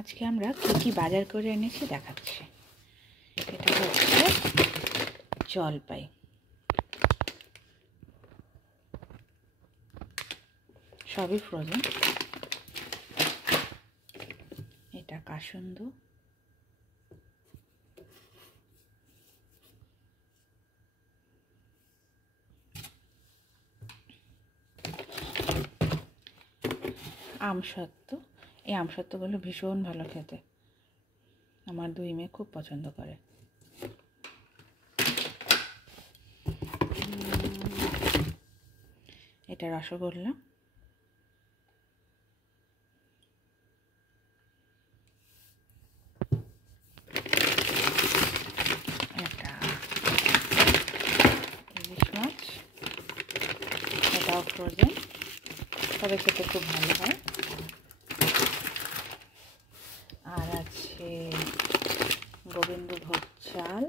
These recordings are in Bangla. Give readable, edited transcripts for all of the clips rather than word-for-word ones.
আজকে আমরা কী কী বাজার করে এনেছি দেখাচ্ছি। এটা হচ্ছে জলপাই, সবই ফ্রোজেন। এটা কাসুন্দু, আমসত্ত্ব। এই আমসত্ত্বগুলো ভীষণ ভালো খেতে, আমার দুই মেয়ে খুব পছন্দ করে। এটা রসগোল্লা, এটা ইলিশ মাছ, এটাও ফ্রোজেন, তবে খেতে খুব ভালো হয়। আর আছে গোবিন্দভোগ চাল,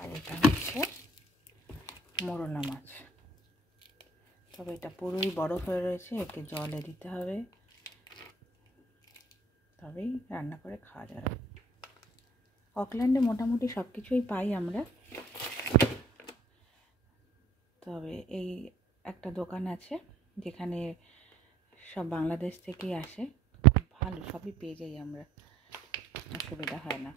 আর এটা হচ্ছে মোরলা মাছ। তবে এটা পুরোই বরফ হয়ে রয়েছে, একে জলে দিতে হবে, তবেই রান্না করে খাওয়া যাবে। অকল্যান্ডে মোটামুটি সব কিছুই পাই আমরা, তবে এই একটা দোকান আছে যেখানে সব বাংলাদেশ থেকেই আসে, খুব ভালো, সবই পেয়ে যাই আমরা, অসুবিধা হয় না।